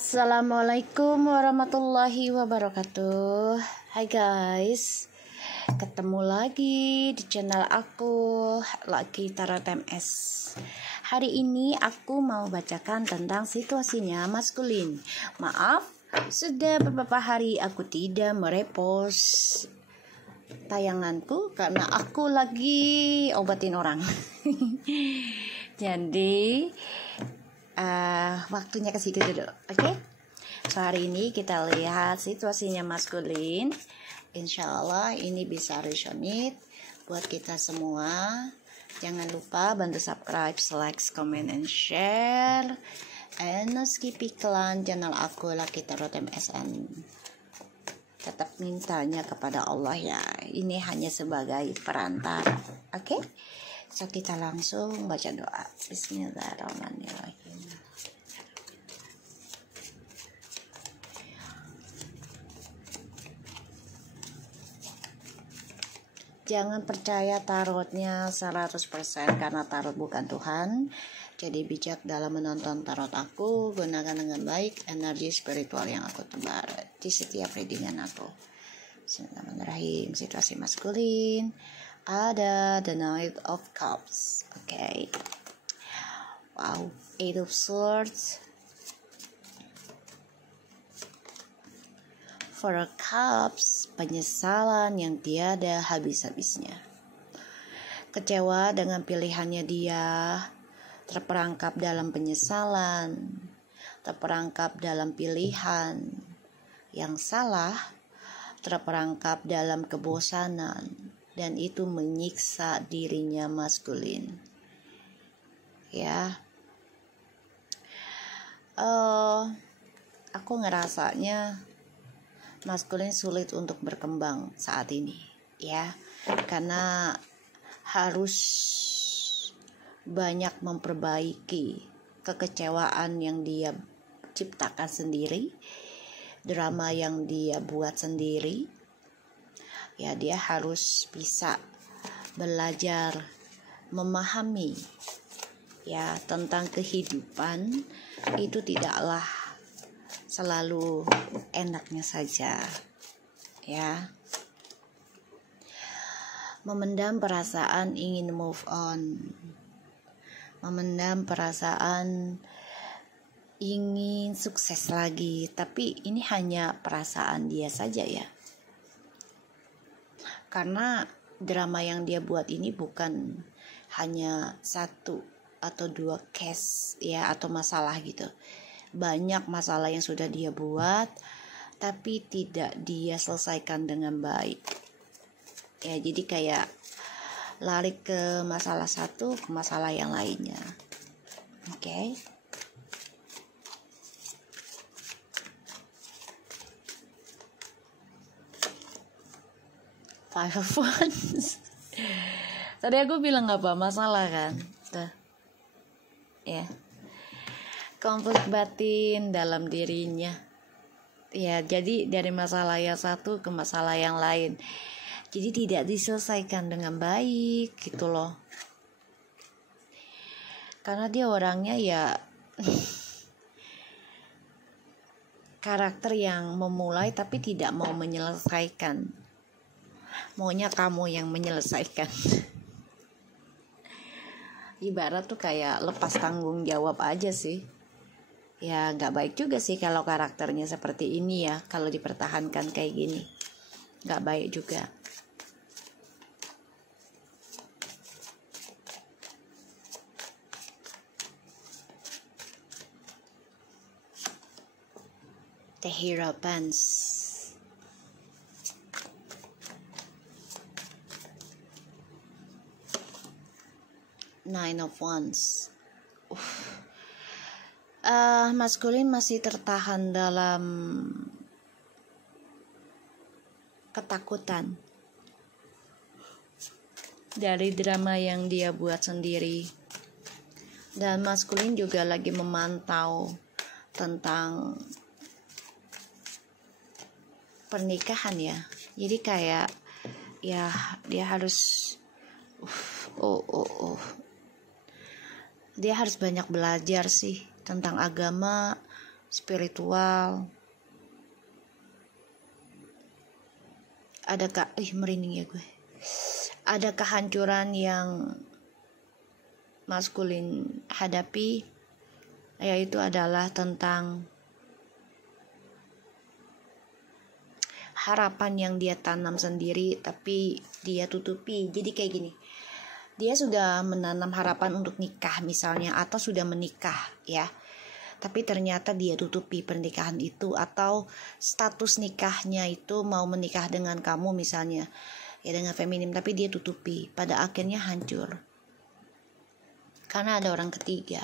Assalamualaikum warahmatullahi wabarakatuh. Hai guys, ketemu lagi di channel aku, Lucky Tarot MS. Hari ini aku mau bacakan tentang situasinya maskulin. Maaf, sudah beberapa hari aku tidak merepost tayanganku karena aku lagi obatin orang. Jadi waktunya ke situ dulu, oke? So hari ini kita lihat situasinya maskulin. Insya Allah ini bisa resonate buat kita semua. Jangan lupa bantu subscribe, like, comment, and share. And no skip iklan channel aku Lucky Tarot MSN. Tetap mintanya kepada Allah ya. Ini hanya sebagai perantara, oke? So kita langsung baca doa. Bismillahirrahmanirrahim. Jangan percaya tarotnya 100% karena tarot bukan Tuhan. Jadi bijak dalam menonton tarot aku. Gunakan dengan baik energi spiritual yang aku tebar di setiap readingan aku. Bismillahirrahmanirrahim. Situasi maskulin. Ada the Knight of Cups. Okay. Wow. Eight of Swords. Four of Cups. Penyesalan yang tiada habis-habisnya. Kecewa dengan pilihannya dia. Terperangkap dalam penyesalan. Terperangkap dalam pilihan yang salah. Terperangkap dalam kebosanan. Dan itu menyiksa dirinya maskulin. Ya. Aku ngerasanya maskulin sulit untuk berkembang saat ini, ya, karena harus banyak memperbaiki kekecewaan yang dia ciptakan sendiri, drama yang dia buat sendiri. Ya, dia harus bisa belajar memahami ya tentang kehidupan itu tidaklah selalu enaknya saja, ya. Memendam perasaan ingin move on, memendam perasaan ingin sukses lagi, tapi ini hanya perasaan dia saja ya, karena drama yang dia buat ini bukan hanya satu atau dua case ya atau masalah gitu. Banyak masalah yang sudah dia buat tapi tidak dia selesaikan dengan baik. Ya, jadi kayak lari ke masalah satu ke masalah yang lainnya. Oke. Five of Wands. Tadi aku bilang apa masalah kan? Tuh. Ya. Konflik batin dalam dirinya. Ya, jadi dari masalah yang satu ke masalah yang lain. Jadi tidak diselesaikan dengan baik gitu loh. Karena dia orangnya ya karakter yang memulai tapi tidak mau menyelesaikan. Maunya kamu yang menyelesaikan. Ibarat tuh kayak lepas tanggung jawab aja sih. Ya gak baik juga sih kalau karakternya seperti ini ya. Kalau dipertahankan kayak gini gak baik juga. The Hero Pants. Nine of Wands. Maskulin masih tertahan dalam ketakutan dari drama yang dia buat sendiri, dan maskulin juga lagi memantau tentang pernikahan ya. Jadi kayak ya dia harus dia harus banyak belajar sih tentang agama, spiritual. Merinding ya gue. Ada kehancuran yang maskulin hadapi, yaitu adalah tentang harapan yang dia tanam sendiri tapi dia tutupi. Jadi kayak gini, dia sudah menanam harapan untuk nikah misalnya, atau sudah menikah ya, tapi ternyata dia tutupi pernikahan itu, atau status nikahnya itu mau menikah dengan kamu misalnya ya, dengan feminim, tapi dia tutupi, pada akhirnya hancur karena ada orang ketiga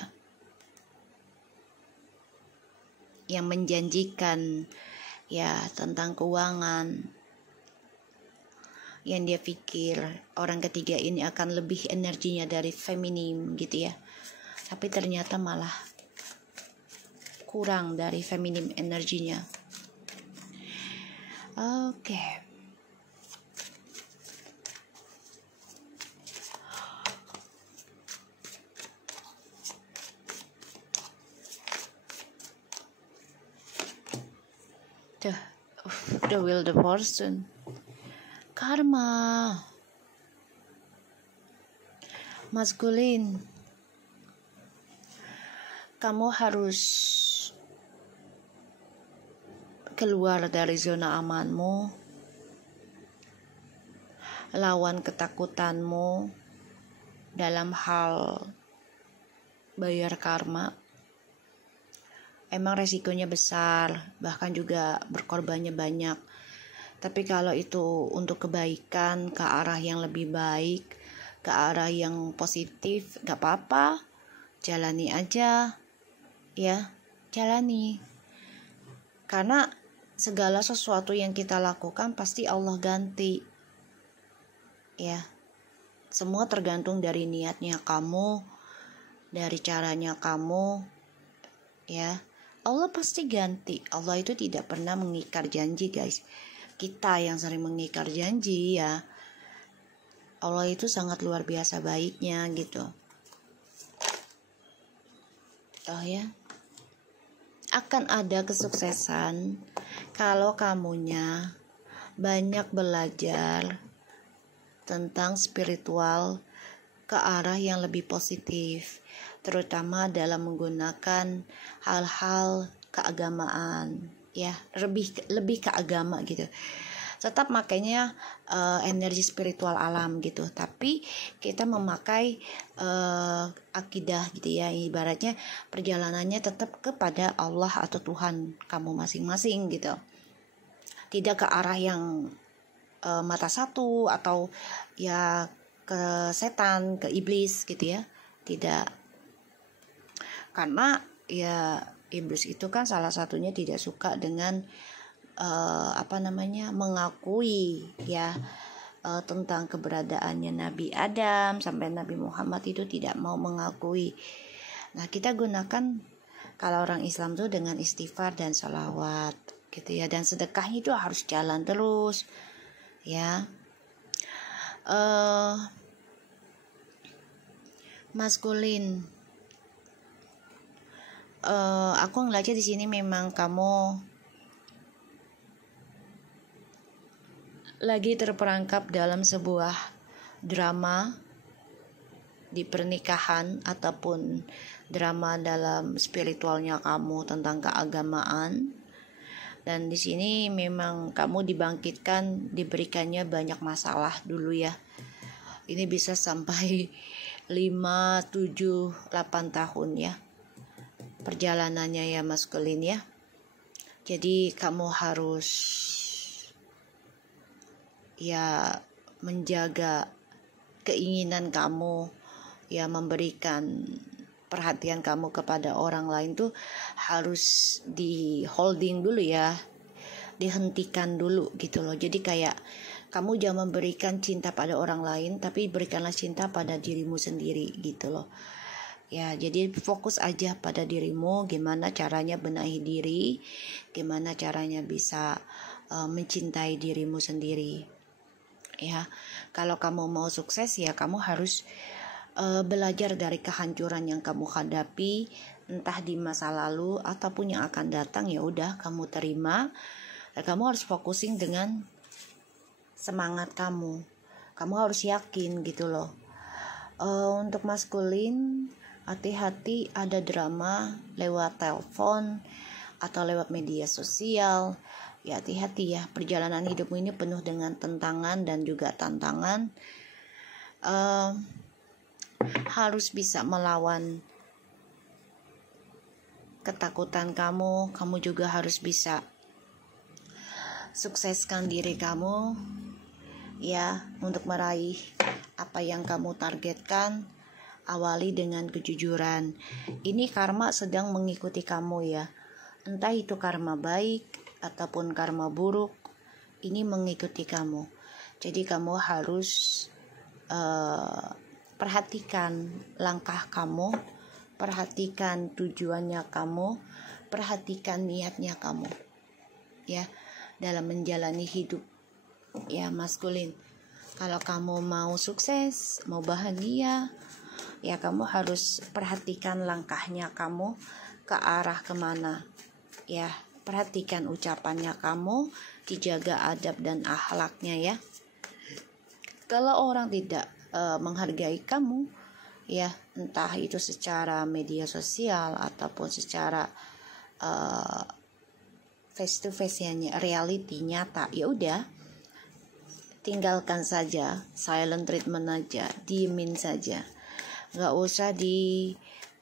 yang menjanjikan ya tentang keuangan, yang dia pikir orang ketiga ini akan lebih energinya dari feminim gitu ya, tapi ternyata malah kurang dari feminim energinya. Oke. The will the person. Karma. Maskulin. Kamu harus keluar dari zona amanmu, lawan ketakutanmu dalam hal bayar karma. Emang resikonya besar, bahkan juga berkorbannya banyak. Tapi kalau itu untuk kebaikan, ke arah yang lebih baik, ke arah yang positif, gak apa-apa, jalani aja ya, jalani. Karena segala sesuatu yang kita lakukan pasti Allah ganti ya. Semua tergantung dari niatnya kamu, dari caranya kamu ya. Allah pasti ganti. Allah itu tidak pernah mengingkar janji guys. Kita yang sering mengingkar janji ya. Allah itu sangat luar biasa baiknya gitu. Oh ya, akan ada kesuksesan kalau kamunya banyak belajar tentang spiritual ke arah yang lebih positif, terutama dalam menggunakan hal-hal keagamaan ya, lebih ke agama gitu. Tetap makanya energi spiritual alam gitu, tapi kita memakai akidah gitu ya, ibaratnya perjalanannya tetap kepada Allah atau Tuhan kamu masing-masing gitu, tidak ke arah yang mata satu atau ya ke setan, ke iblis gitu ya, tidak. Karena ya iblis itu kan salah satunya tidak suka dengan mengakui ya tentang keberadaannya Nabi Adam sampai Nabi Muhammad, itu tidak mau mengakui. Nah, kita gunakan kalau orang Islam tuh dengan istighfar dan sholawat gitu ya, dan sedekahnya itu harus jalan terus ya. Maskulin, aku ngeliatnya di sini memang kamu lagi terperangkap dalam sebuah drama di pernikahan ataupun drama dalam spiritualnya kamu tentang keagamaan. Dan di sini memang kamu dibangkitkan, diberikannya banyak masalah dulu ya. Ini bisa sampai 5, 7, 8 tahun ya perjalanannya ya maskulin ya. Jadi kamu harus ya menjaga keinginan kamu ya, memberikan perhatian kamu kepada orang lain tuh harus di holding dulu ya, dihentikan dulu gitu loh. Jadi kayak kamu jangan memberikan cinta pada orang lain, tapi berikanlah cinta pada dirimu sendiri gitu loh ya. Jadi fokus aja pada dirimu, gimana caranya benahi diri, gimana caranya bisa mencintai dirimu sendiri ya. Kalau kamu mau sukses ya kamu harus belajar dari kehancuran yang kamu hadapi entah di masa lalu ataupun yang akan datang, ya udah kamu terima. Dan kamu harus focusing dengan semangat kamu. Kamu harus yakin gitu loh. Untuk maskulin, hati-hati ada drama lewat telepon atau lewat media sosial. Ya hati-hati ya, perjalanan hidupmu ini penuh dengan tentangan dan juga tantangan. Harus bisa melawan ketakutan kamu. Kamu juga harus bisa sukseskan diri kamu ya, untuk meraih apa yang kamu targetkan. Awali dengan kejujuran. Ini karma sedang mengikuti kamu ya, entah itu karma baik ataupun karma buruk, ini mengikuti kamu. Jadi kamu harus perhatikan langkah kamu, perhatikan tujuannya kamu, perhatikan niatnya kamu ya, dalam menjalani hidup ya maskulin. Kalau kamu mau sukses, mau bahagia, ya kamu harus perhatikan langkahnya kamu ke arah kemana ya. Perhatikan ucapannya kamu, dijaga adab dan akhlaknya ya. Kalau orang tidak menghargai kamu ya, entah itu secara media sosial ataupun secara face to face ya, reality nyata, ya udah tinggalkan saja, silent treatment aja, diemin saja, nggak usah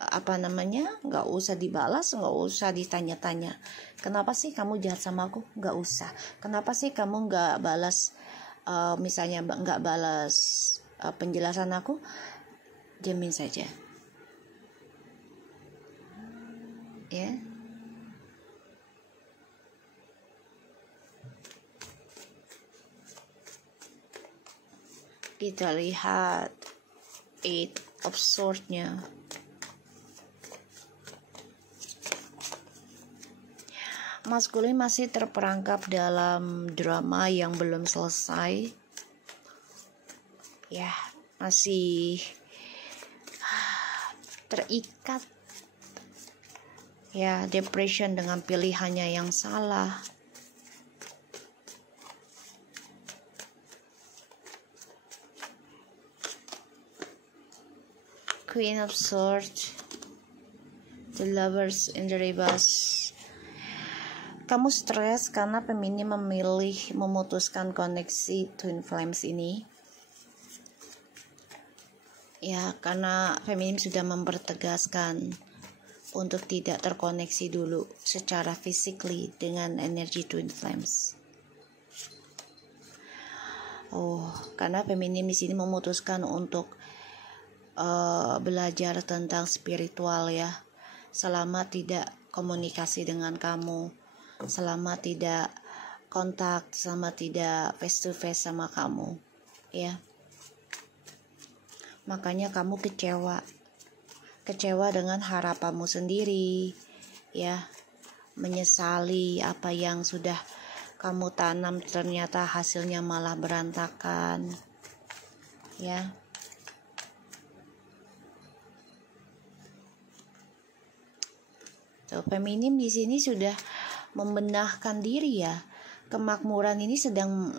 nggak usah dibalas, nggak usah ditanya-tanya, kenapa sih kamu jahat sama aku, nggak usah. Kenapa sih kamu nggak balas misalnya nggak balas penjelasan aku, jamin saja ya. Kita lihat 8 of Swords-nya. Maskulin masih terperangkap dalam drama yang belum selesai ya, masih terikat ya, depression dengan pilihannya yang salah. Queen of Swords, the Lovers in the Reverse. Kamu stres karena Feminin memilih memutuskan koneksi Twin Flames ini. Ya, karena Feminin sudah mempertegaskan untuk tidak terkoneksi dulu secara physically dengan energi Twin Flames. Karena Feminin di sini memutuskan untuk belajar tentang spiritual ya. Selama tidak komunikasi dengan kamu, selama tidak kontak, selama tidak face to face sama kamu ya. Makanya kamu kecewa dengan harapanmu sendiri ya, menyesali apa yang sudah kamu tanam ternyata hasilnya malah berantakan ya. Feminim di sini sudah membenahkan diri ya. Kemakmuran ini sedang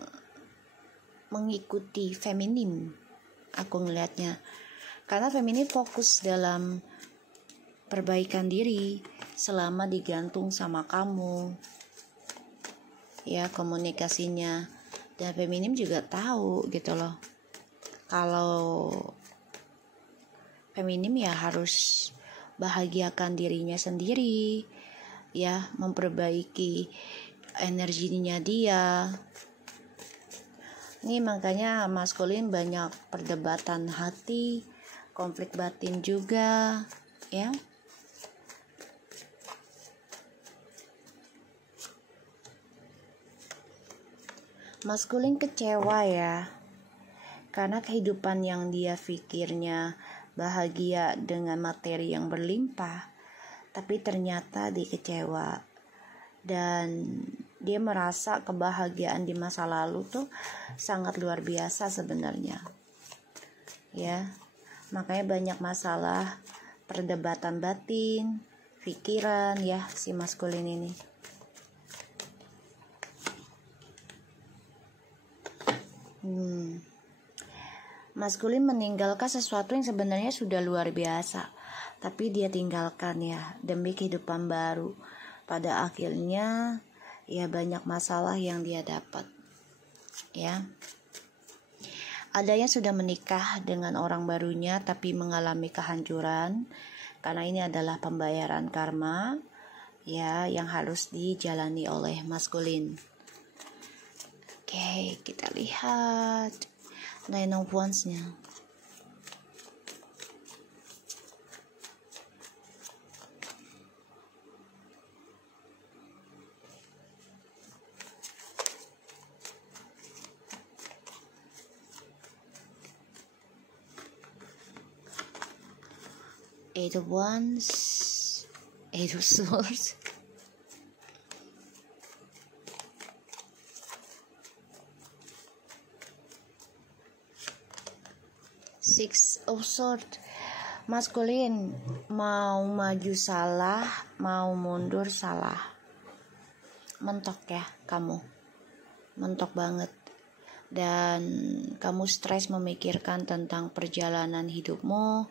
mengikuti Feminim, aku ngelihatnya. Karena Feminim fokus dalam perbaikan diri selama digantung sama kamu. Ya, komunikasinya. Dan Feminim juga tahu gitu loh, kalau Feminim ya harus bahagiakan dirinya sendiri ya, memperbaiki energinya dia. Ini makanya maskulin banyak perdebatan hati, konflik batin juga ya. Maskulin kecewa ya, karena kehidupan yang dia pikirnya bahagia dengan materi yang berlimpah, tapi ternyata dia kecewa. Dan dia merasa kebahagiaan di masa lalu tuh sangat luar biasa sebenarnya ya. Makanya banyak masalah perdebatan batin, pikiran ya si maskulin ini. Maskulin meninggalkan sesuatu yang sebenarnya sudah luar biasa, tapi dia tinggalkan ya demi kehidupan baru. Pada akhirnya ya banyak masalah yang dia dapat ya. Ada yang sudah menikah dengan orang barunya tapi mengalami kehancuran, karena ini adalah pembayaran karma ya yang harus dijalani oleh maskulin. Oke, kita lihat Nine of Wands-nya. Eight of Wands, Eight of Swords, Six of Swords. Maskulin mau maju salah, mau mundur salah. Mentok ya kamu, mentok banget. Dan kamu stres memikirkan tentang perjalanan hidupmu.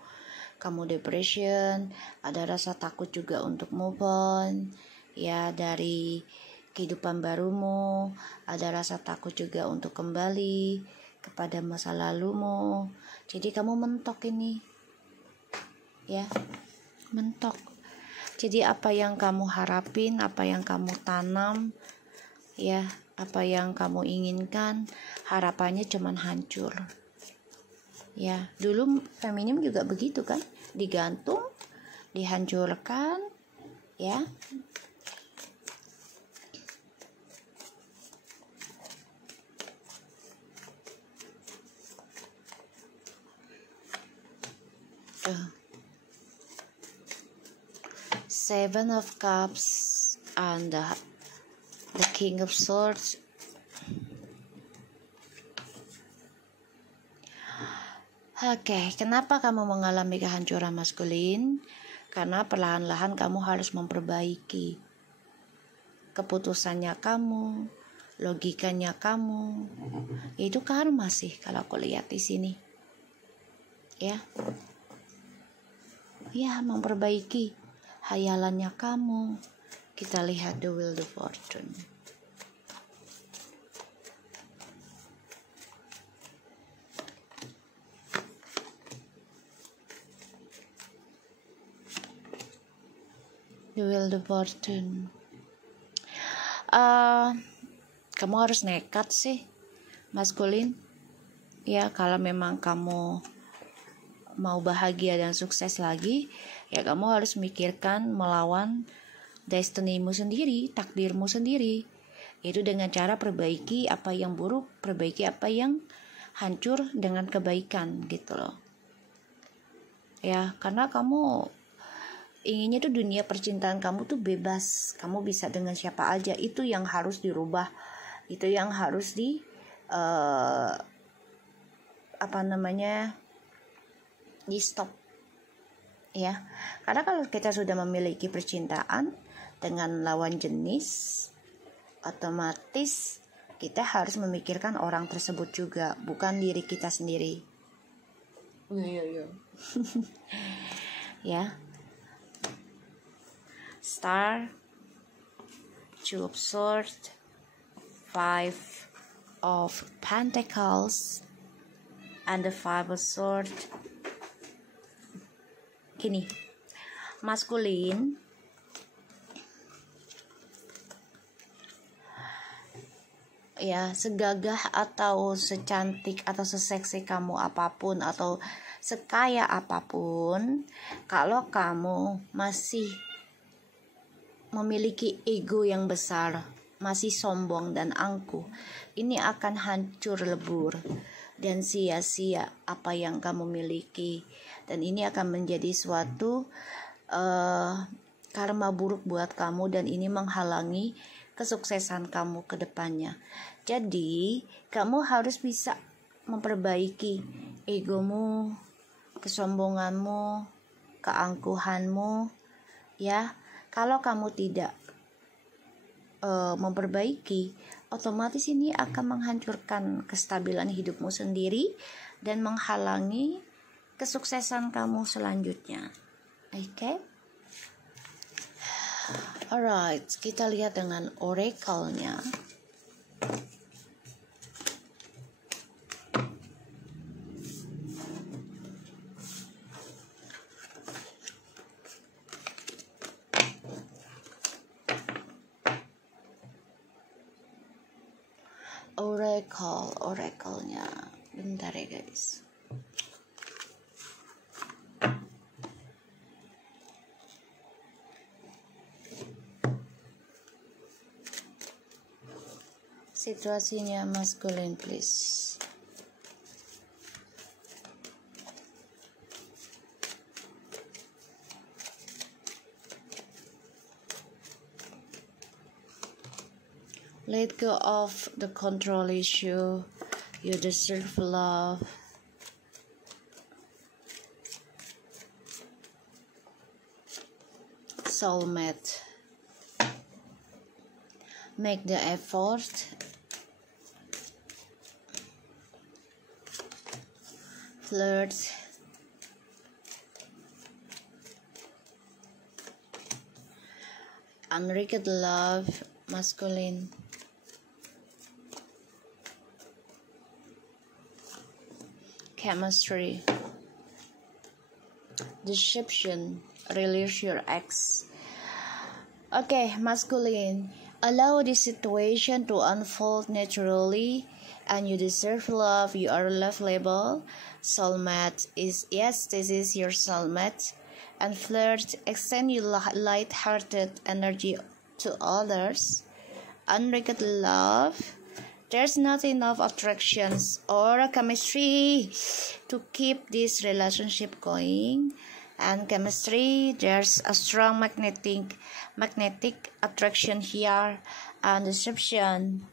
Kamu depression, ada rasa takut juga untuk move on ya dari kehidupan barumu, ada rasa takut juga untuk kembali kepada masa lalumu. Jadi kamu mentok ini ya, mentok. Jadi apa yang kamu harapin, apa yang kamu tanam ya, apa yang kamu inginkan, harapannya cuman hancur. Ya, dulu feminim juga begitu kan, digantung, dihancurkan, ya. Seven of Cups and the King of Swords. Oke, kenapa kamu mengalami kehancuran maskulin? Karena perlahan-lahan kamu harus memperbaiki keputusannya kamu, logikanya kamu. Itu karma sih kalau aku lihat di sini. Ya. Ya, memperbaiki hayalannya kamu. Kita lihat the Wheel of Fortune. The Wheel of Fortune. Kamu harus nekat sih, maskulin. Ya, kalau memang kamu mau bahagia dan sukses lagi, ya kamu harus mikirkan melawan destinimu sendiri, takdirmu sendiri. Itu dengan cara perbaiki apa yang buruk, perbaiki apa yang hancur dengan kebaikan gitu loh. Ya, karena kamu inginnya tuh dunia percintaan kamu tuh bebas, kamu bisa dengan siapa aja. Itu yang harus dirubah, itu yang harus di di stop ya. Karena kalau kita sudah memiliki percintaan dengan lawan jenis, otomatis kita harus memikirkan orang tersebut juga, bukan diri kita sendiri. Ya. Star, Two of Swords, Five of Pentacles, and the Five of Swords. Gini, maskulin ya, segagah atau secantik atau seseksi kamu apapun atau sekaya apapun, kalau kamu masih memiliki ego yang besar, masih sombong dan angkuh, ini akan hancur lebur dan sia-sia apa yang kamu miliki, dan ini akan menjadi suatu karma buruk buat kamu, dan ini menghalangi kesuksesan kamu ke depannya. Jadi kamu harus bisa memperbaiki egomu, kesombonganmu, keangkuhanmu ya. Kalau kamu tidak memperbaiki, otomatis ini akan menghancurkan kestabilan hidupmu sendiri dan menghalangi kesuksesan kamu selanjutnya. Oke? Alright, kita lihat dengan oracle-nya. Oracle-nya. Bentar ya guys. Situasinya masculine please. Let go of the control issue. You deserve love. Soulmate. Make the effort. Flirt. Unrequited love, masculine. Chemistry. Deception. Release your ex. Okay, masculine. Allow this situation to unfold naturally, and you deserve love. You are lovable. Soulmate is, yes, this is your soulmate. And flirt, extend your light-hearted energy to others. Unrequited love. There's not enough attractions or chemistry to keep this relationship going. And chemistry, there's a strong magnetic attraction here. And deception,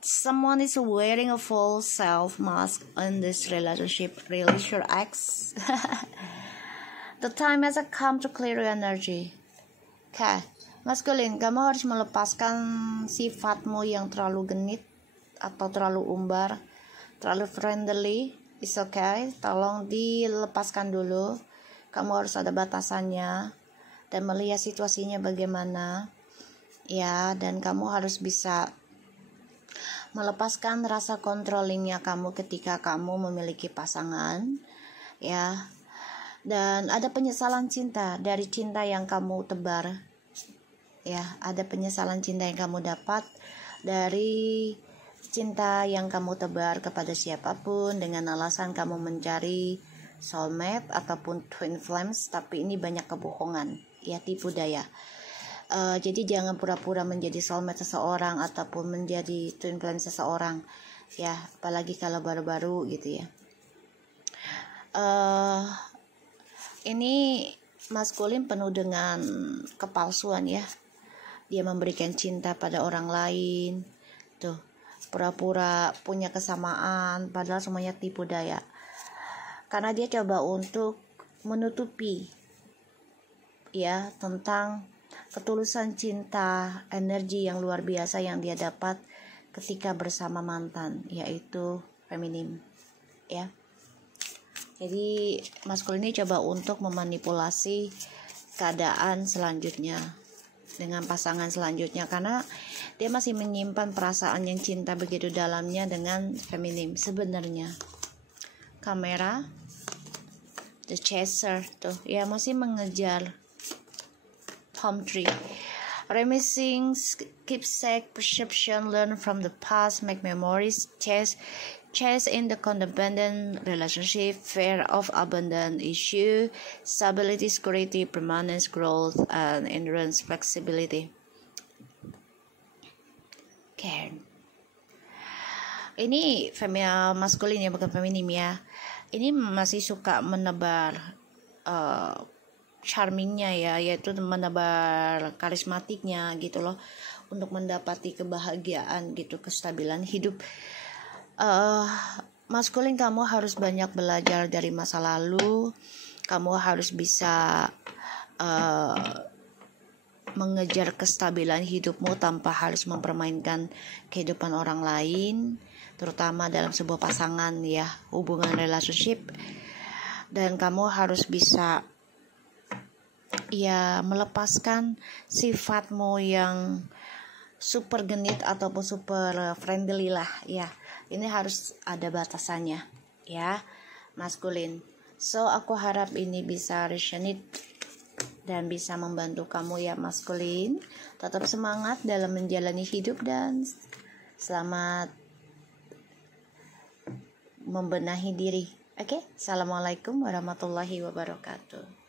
someone is wearing a full self mask in this relationship. Release your ex. The time has come to clear your energy. Okay. Maskulin, kamu harus melepaskan sifatmu yang terlalu genit atau terlalu umbar, terlalu friendly. It's okay, tolong dilepaskan dulu. Kamu harus ada batasannya dan melihat situasinya bagaimana. Ya, dan kamu harus bisa melepaskan rasa controllingnya kamu ketika kamu memiliki pasangan. Ya, dan ada penyesalan cinta dari cinta yang kamu tebar. Ya, ada penyesalan cinta yang kamu dapat dari cinta yang kamu tebar kepada siapapun dengan alasan kamu mencari soulmate ataupun twin flames, tapi ini banyak kebohongan, ya, tipu daya. Jadi jangan pura-pura menjadi soulmate seseorang ataupun menjadi twin flame seseorang, ya, apalagi kalau baru-baru gitu ya. Ini maskulin penuh dengan kepalsuan ya. Dia memberikan cinta pada orang lain, tuh, pura-pura punya kesamaan, padahal semuanya tipu daya. Karena dia coba untuk menutupi, ya, tentang ketulusan cinta, energi yang luar biasa yang dia dapat ketika bersama mantan, yaitu feminim, ya. Jadi maskulin ini coba untuk memanipulasi keadaan selanjutnya dengan pasangan selanjutnya, karena dia masih menyimpan perasaan yang cinta begitu dalamnya dengan feminim sebenarnya. Kamera, the chaser, tuh ya, masih mengejar. Palm tree, reminiscing, keepsake, perception, learn from the past, make memories, chase in the codependent relationship, fear of abandon issue, stability, security, permanence, growth, and endurance, flexibility. Care. Ini maskulin ya, bukan feminim ya. Ini masih suka menebar charmingnya ya, yaitu menebar karismatiknya gitu loh, untuk mendapati kebahagiaan gitu, kestabilan hidup. Maskulin, kamu harus banyak belajar dari masa lalu. Kamu harus bisa mengejar kestabilan hidupmu tanpa harus mempermainkan kehidupan orang lain, terutama dalam sebuah pasangan ya, hubungan relationship. Dan kamu harus bisa ya melepaskan sifatmu yang super genit ataupun super friendly lah ya. Ini harus ada batasannya ya, maskulin. So aku harap ini bisa resonate dan bisa membantu kamu ya maskulin. Tetap semangat dalam menjalani hidup dan selamat membenahi diri. Oke, Assalamualaikum warahmatullahi wabarakatuh.